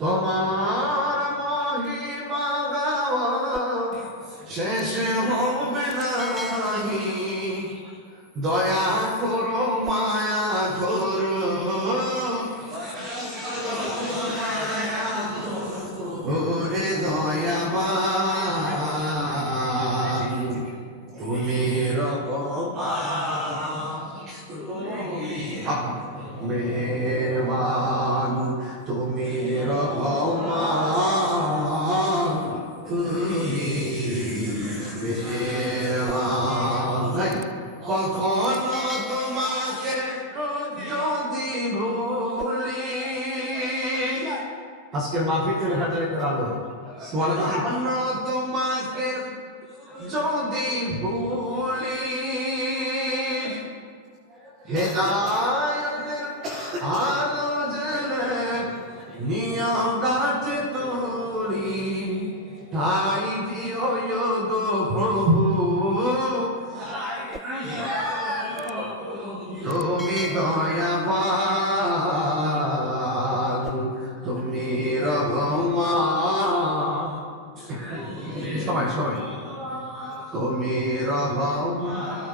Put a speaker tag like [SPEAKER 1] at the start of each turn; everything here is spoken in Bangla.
[SPEAKER 1] তোমার মহিমা শেষ হবে নাহি দয়া মেহরবান তুমি তোমাকে যদি হাজারে কখনো তোমাকে যদি ভুলি হেদায়তের আলো জেলে নিয়ম গাছে তুলি তাই দিও গো প্রভু তুমি দয়াবান তুমি রহমান সবাই সবাই তুমি রহমান